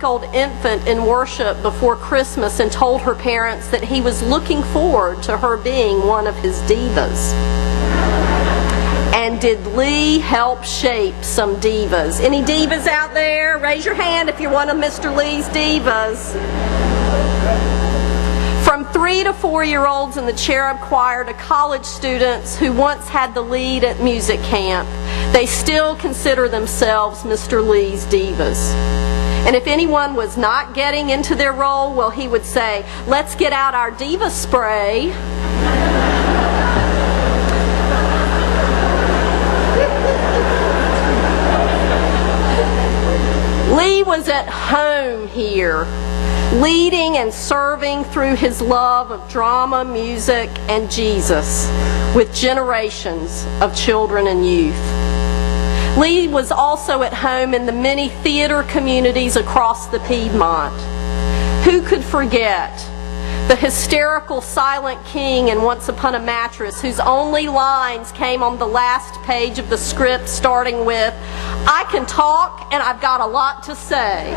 5-week-old infant in worship before Christmas and told her parents that he was looking forward to her being one of his divas. And did Lee help shape some divas? Any divas out there? Raise your hand if you're one of Mr. Lee's divas. From 3 to 4-year-olds in the Cherub Choir to college students who once had the lead at music camp, they still consider themselves Mr. Lee's divas. And if anyone was not getting into their role, well, he would say, "Let's get out our diva spray." Lee was at home here, leading and serving through his love of drama, music, and Jesus with generations of children and youth. Lee was also at home in the many theater communities across the Piedmont. Who could forget the hysterical silent king in Once Upon a Mattress, whose only lines came on the last page of the script starting with, "I can talk and I've got a lot to say."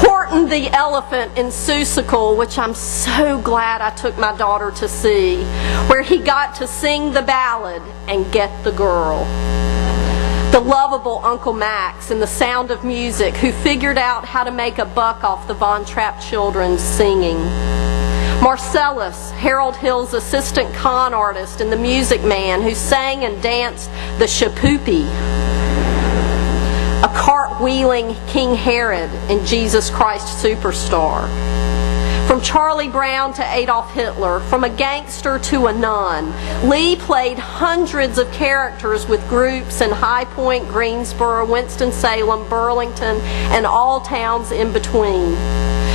Horton the elephant in Seussical, which I'm so glad I took my daughter to see, where he got to sing the ballad and get the girl. The lovable Uncle Max in The Sound of Music, who figured out how to make a buck off the Von Trapp children singing. Marcellus, Harold Hill's assistant con artist in The Music Man, who sang and danced the shapoopy. A cartwheeling King Herod in Jesus Christ Superstar. From Charlie Brown to Adolf Hitler, from a gangster to a nun, Lee played hundreds of characters with groups in High Point, Greensboro, Winston-Salem, Burlington, and all towns in between.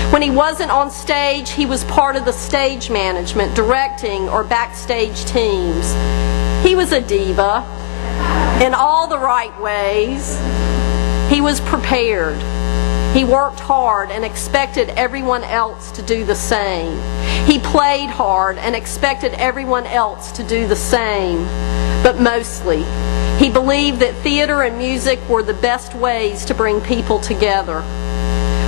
When he wasn't on stage, he was part of the stage management, directing, or backstage teams. He was a diva in all the right ways. He was prepared. He worked hard and expected everyone else to do the same. He played hard and expected everyone else to do the same. But mostly, he believed that theater and music were the best ways to bring people together.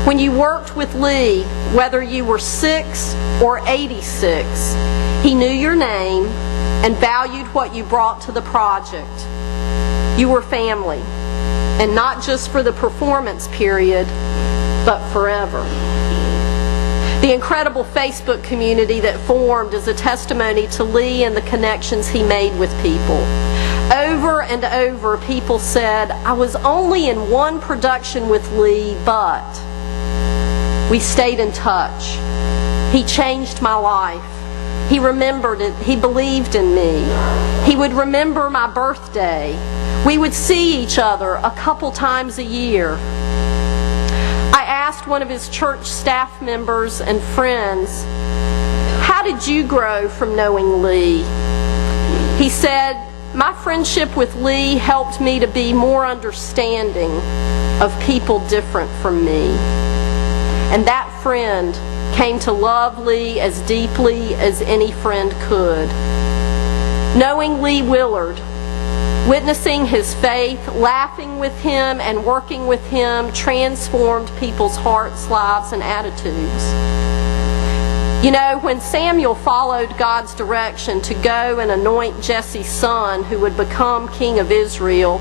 When you worked with Lee, whether you were 6 or 86, he knew your name and valued what you brought to the project. You were family, and not just for the performance period, but forever. The incredible Facebook community that formed is a testimony to Lee and the connections he made with people. Over and over, people said, "I was only in one production with Lee, but..." We stayed in touch. He changed my life. He remembered it. He believed in me. He would remember my birthday. We would see each other a couple times a year. I asked one of his church staff members and friends, "How did you grow from knowing Lee?" He said, "My friendship with Lee helped me to be more understanding of people different from me." And that friend came to love Lee as deeply as any friend could. Knowing Lee Willard, witnessing his faith, laughing with him, and working with him transformed people's hearts, lives, and attitudes. You know, when Samuel followed God's direction to go and anoint Jesse's son, who would become king of Israel,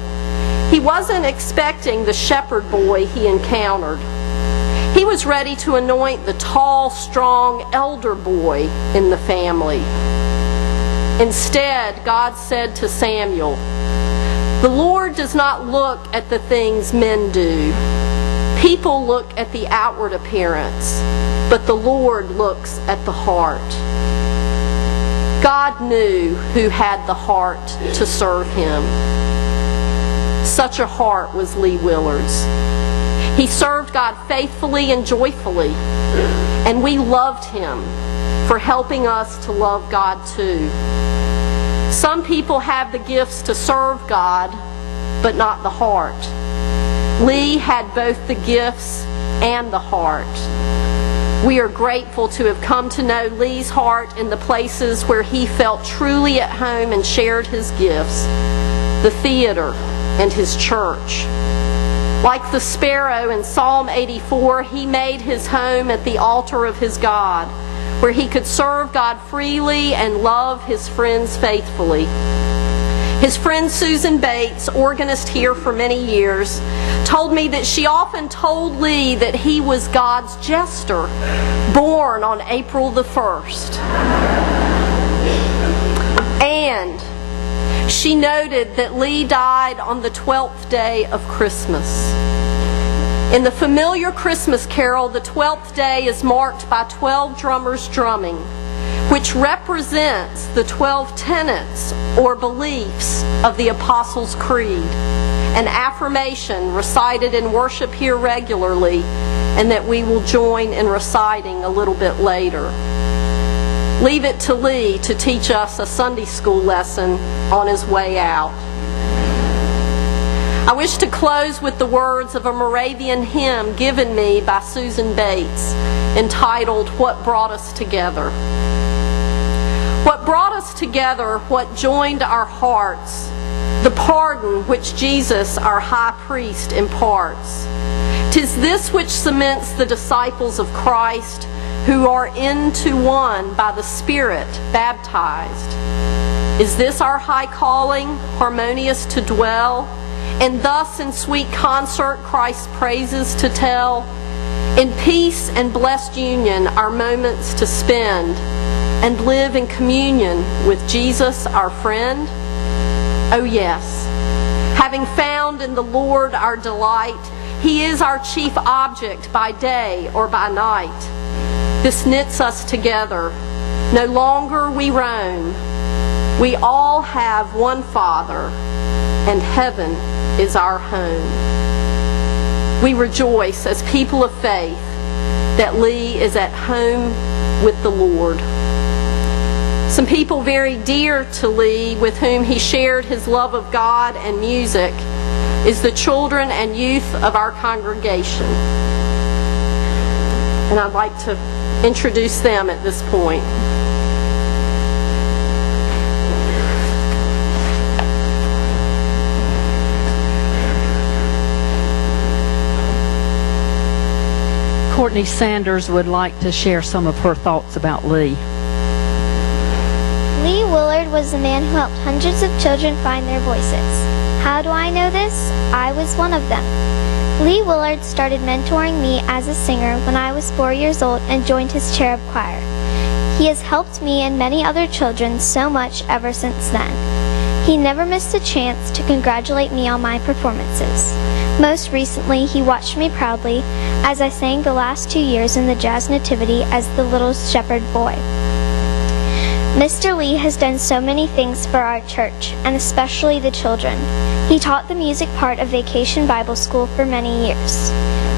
he wasn't expecting the shepherd boy he encountered. He was ready to anoint the tall, strong elder boy in the family. Instead, God said to Samuel, "The Lord does not look at the things men do. People look at the outward appearance, but the Lord looks at the heart." God knew who had the heart to serve him. Such a heart was Lee Willard's. He served God faithfully and joyfully, and we loved him for helping us to love God too. Some people have the gifts to serve God, but not the heart. Lee had both the gifts and the heart. We are grateful to have come to know Lee's heart in the places where he felt truly at home and shared his gifts, the theater and his church. Like the sparrow in Psalm 84, he made his home at the altar of his God, where he could serve God freely and love his friends faithfully. His friend Susan Bates, organist here for many years, told me that she often told Lee that he was God's jester, born on April the 1st. And she noted that Lee died on the 12th day of Christmas. In the familiar Christmas carol, the 12th day is marked by 12 drummers drumming, which represents the 12 tenets or beliefs of the Apostles' Creed, an affirmation recited in worship here regularly and that we will join in reciting a little bit later. Leave it to Lee to teach us a Sunday school lesson on his way out. I wish to close with the words of a Moravian hymn given me by Susan Bates, entitled, "What Brought Us Together." What brought us together, what joined our hearts, the pardon which Jesus, our high priest, imparts. 'Tis this which cements the disciples of Christ, who are into one by the Spirit baptized. Is this our high calling, harmonious to dwell, and thus in sweet concert Christ's praises to tell? In peace and blessed union our moments to spend, and live in communion with Jesus our friend? Oh yes, having found in the Lord our delight, he is our chief object by day or by night. This knits us together. No longer we roam. We all have one Father, and heaven is our home. We rejoice as people of faith that Lee is at home with the Lord. Some people very dear to Lee, with whom he shared his love of God and music, is the children and youth of our congregation. And I'd like to introduce them at this point. Courtney Sanders would like to share some of her thoughts about Lee. Lee Willard was the man who helped hundreds of children find their voices. How do I know this? I was one of them. Lee Willard started mentoring me as a singer when I was 4 years old and joined his cherub choir. He has helped me and many other children so much ever since then. He never missed a chance to congratulate me on my performances. Most recently, he watched me proudly as I sang the last 2 years in the Jazz Nativity as the little shepherd boy. Mr. Lee has done so many things for our church, and especially the children. He taught the music part of Vacation Bible School for many years.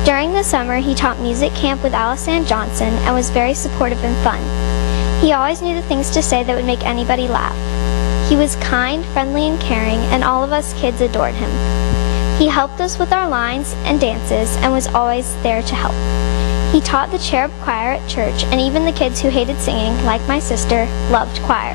During the summer, he taught music camp with Alice Ann Johnson and was very supportive and fun. He always knew the things to say that would make anybody laugh. He was kind, friendly, and caring, and all of us kids adored him. He helped us with our lines and dances and was always there to help. He taught the cherub choir at church, and even the kids who hated singing, like my sister, loved choir.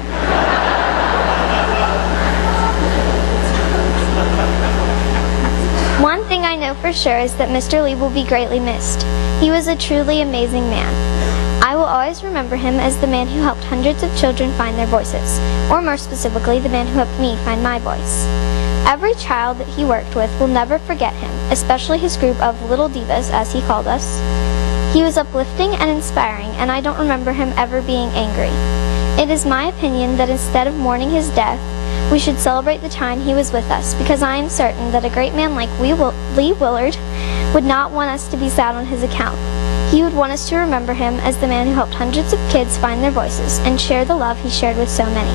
One thing I know for sure is that Mr. Lee will be greatly missed. He was a truly amazing man. I will always remember him as the man who helped hundreds of children find their voices, or more specifically, the man who helped me find my voice. Every child that he worked with will never forget him, especially his group of little divas, as he called us. He was uplifting and inspiring, and I don't remember him ever being angry. It is my opinion that instead of mourning his death, we should celebrate the time he was with us, because I am certain that a great man like Lee Willard would not want us to be sad on his account. He would want us to remember him as the man who helped hundreds of kids find their voices and share the love he shared with so many.